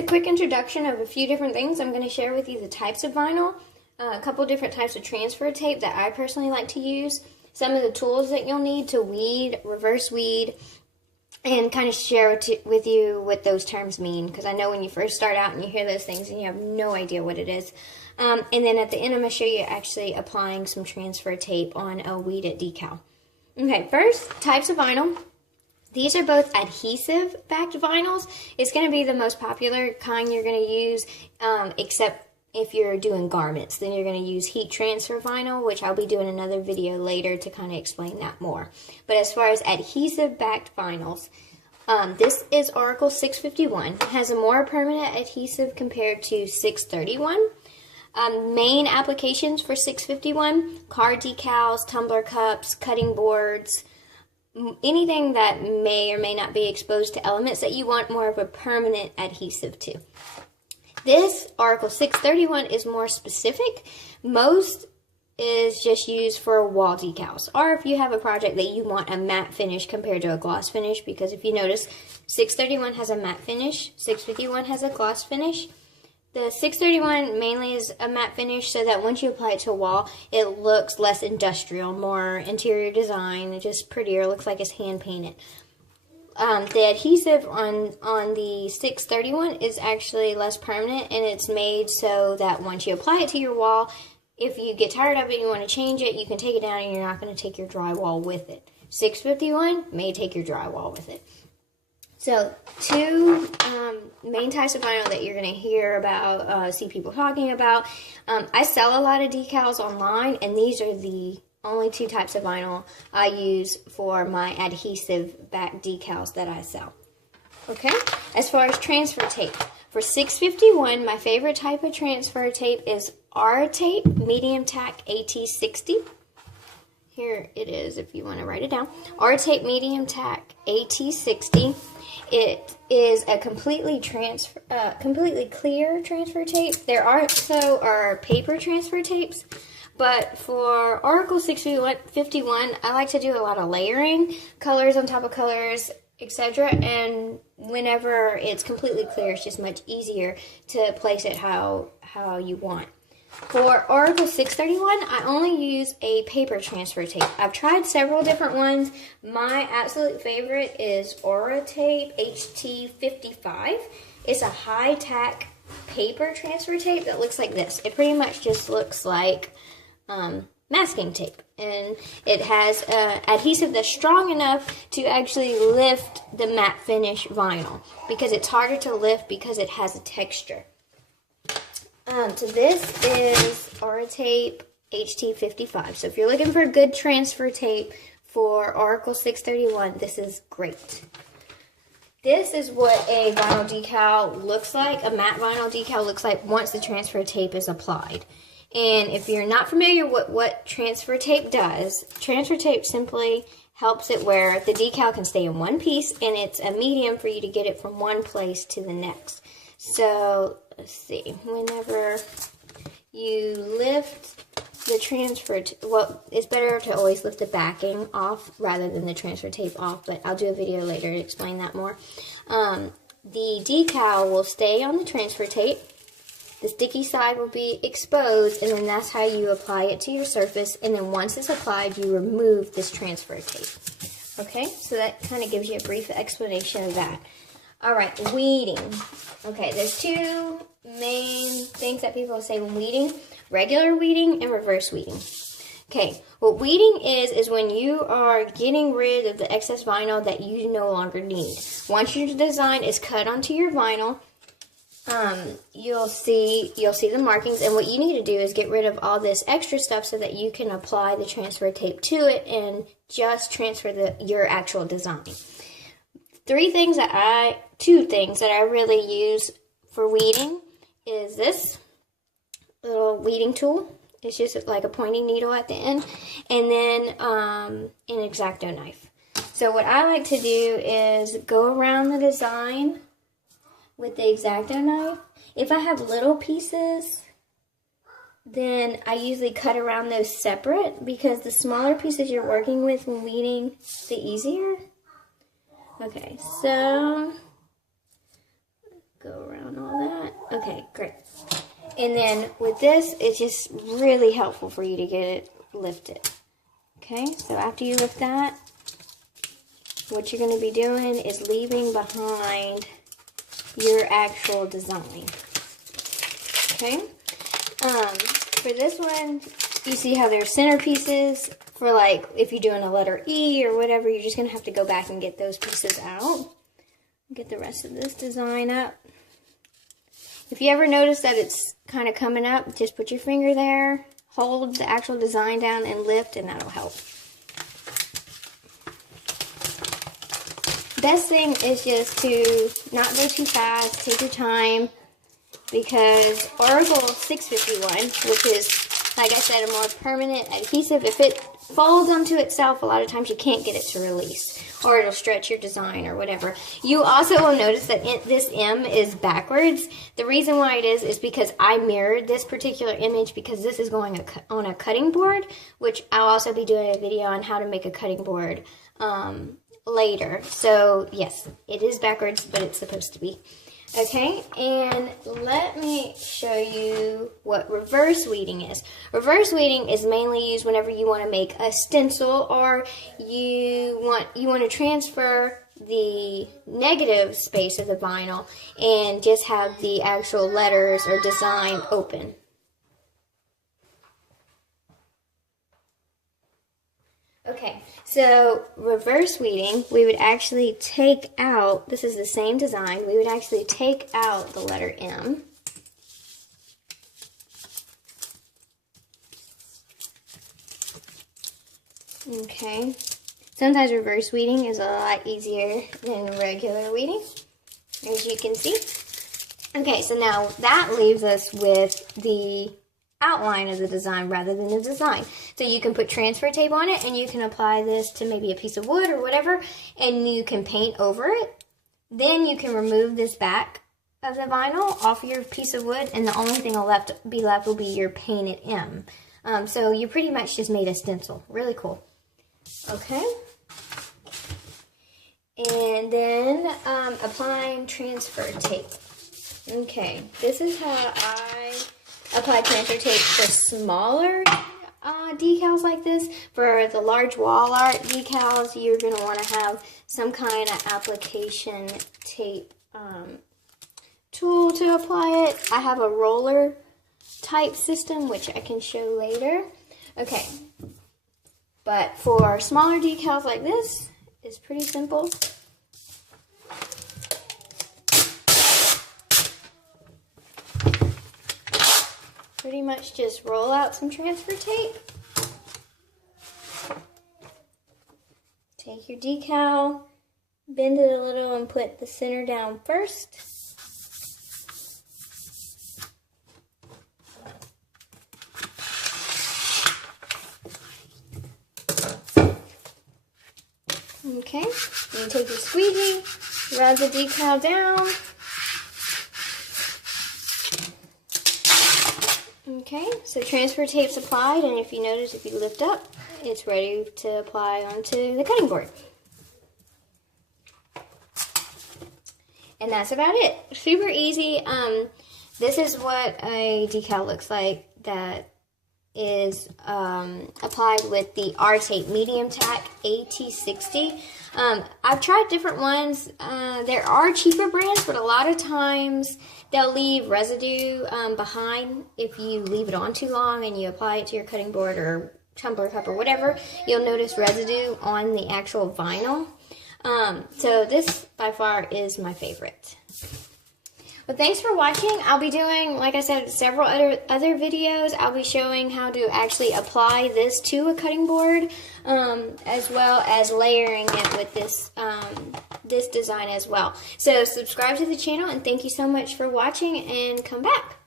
a quick introduction of a few different things. I'm going to share with you the types of vinyl, a couple different types of transfer tape that I personally like to use, some of the tools that you'll need to weed, reverse weed, and kind of share with you what those terms mean, because I know when you first start out and you hear those things and you have no idea what it is. And then at the end, I'm going to show you actually applying some transfer tape on a weeded decal. Okay, first, types of vinyl. These are both adhesive-backed vinyls. It's going to be the most popular kind you're going to use, except if you're doing garments. Then you're going to use heat transfer vinyl, which I'll be doing another video later to kind of explain that more. But as far as adhesive-backed vinyls, this is Oracle 651. It has a more permanent adhesive compared to 631. Main applications for 651, car decals, tumbler cups, cutting boards, anything that may or may not be exposed to elements that you want more of a permanent adhesive to. This Oracle 631 is more specific. Most is just used for wall decals, or if you have a project that you want a matte finish compared to a gloss finish, because if you notice, 631 has a matte finish, 651 has a gloss finish. The 631 mainly is a matte finish so that once you apply it to a wall, it looks less industrial, more interior design, just prettier, looks like it's hand painted. The adhesive on the 631 is actually less permanent, and it's made so that once you apply it to your wall, if you get tired of it and you want to change it, you can take it down and you're not going to take your drywall with it. 651 may take your drywall with it. So, two main types of vinyl that you're going to hear about, see people talking about. I sell a lot of decals online, and these are the only two types of vinyl I use for my adhesive back decals that I sell. Okay, as far as transfer tape, for 651, my favorite type of transfer tape is R tape, medium tack AT60. Here it is if you want to write it down. R tape, medium tack AT60. It is a completely clear transfer tape. There also are paper transfer tapes, but for Oracle 651, I like to do a lot of layering, colors on top of colors, etc. And whenever it's completely clear, it's just much easier to place it how you want. For Oracle 631, I only use a paper transfer tape. I've tried several different ones. My absolute favorite is Aura Tape HT55. It's a high-tack paper transfer tape that looks like this. It pretty much just looks like masking tape. And it has adhesive that's strong enough to actually lift the matte finish vinyl, because it's harder to lift because it has a texture. So this is Aura Tape HT55. So if you're looking for a good transfer tape for Oracle 631, this is great. This is what a vinyl decal looks like, a matte vinyl decal looks like once the transfer tape is applied. And if you're not familiar with what transfer tape does, transfer tape simply helps it where the decal can stay in one piece, and it's a medium for you to get it from one place to the next. So, let's see, whenever you lift the transfer, well, it's better to always lift the backing off rather than the transfer tape off, but I'll do a video later to explain that more. The decal will stay on the transfer tape. The sticky side will be exposed, and then that's how you apply it to your surface, and then once it's applied, you remove this transfer tape. Okay, so that kind of gives you a brief explanation of that. All right, weeding. Okay, there's two main things that people say when weeding: regular weeding and reverse weeding. Okay, what weeding is when you are getting rid of the excess vinyl that you no longer need. Once your design is cut onto your vinyl, you'll see the markings, and what you need to do is get rid of all this extra stuff so that you can apply the transfer tape to it and just transfer your actual design. Two things that I really use for weeding is this little weeding tool. It's just like a pointing needle at the end, and then an X-Acto knife. So what I like to do is go around the design with the X-Acto knife. If I have little pieces, then I usually cut around those separate, because the smaller pieces you're working with when weeding, the easier. Okay, so go around all Okay, great. And then with this, it's just really helpful for you to get it lifted. Okay, so after you lift that, what you're going to be doing is leaving behind your actual design. Okay, for this one, you see how there's centerpieces for, like, if you're doing a letter E or whatever, you're just going to have to go back and get those pieces out. Get the rest of this design up. If you ever notice that it's kind of coming up, just put your finger there, hold the actual design down and lift, and that'll help. Best thing is just to not go too fast, take your time, because Oracle 651, which is, like I said, a more permanent adhesive, if it folds onto itself, a lot of times you can't get it to release, or it'll stretch your design or whatever. You also will notice that this M is backwards. The reason why it is because I mirrored this particular image because this is going on a cutting board, which I'll also be doing a video on how to make a cutting board later. So yes, it is backwards, but it's supposed to be. Okay, and let me show you what reverse weeding is. Reverse weeding is mainly used whenever you want to make a stencil, or you want to transfer the negative space of the vinyl and just have the actual letters or design open. Okay, so reverse weeding, we would actually take out, this is the same design, we would actually take out the letter M. Okay, sometimes reverse weeding is a lot easier than regular weeding, as you can see. Okay, so now that leaves us with the outline of the design rather than the design. So you can put transfer tape on it, and you can apply this to maybe a piece of wood or whatever, and you can paint over it. Then you can remove this back of the vinyl off your piece of wood, and the only thing will be left will be your painted M. So you pretty much just made a stencil. Really cool. Okay. And then applying transfer tape. Okay, this is how I apply transfer tape for smaller decals like this. For the large wall art decals, you're going to want to have some kind of application tape tool to apply it. I have a roller type system, which I can show later. Okay, but for smaller decals like this, it's pretty simple. Pretty much just roll out some transfer tape. Take your decal, bend it a little, and put the center down first. Okay, then take your squeegee, rub the decal down. Okay, so transfer tape's applied, and if you notice, if you lift up, it's ready to apply onto the cutting board. And that's about it. Super easy. This is what a decal looks like that is applied with the R-Tape Medium Tack AT60. I've tried different ones. There are cheaper brands, but a lot of times they'll leave residue behind if you leave it on too long and you apply it to your cutting board or tumbler cup or whatever. You'll notice residue on the actual vinyl. So this by far is my favorite. Well, thanks for watching. I'll be doing, like I said, several other videos. I'll be showing how to actually apply this to a cutting board, as well as layering it with this this design as well. So subscribe to the channel, and thank you so much for watching, and come back.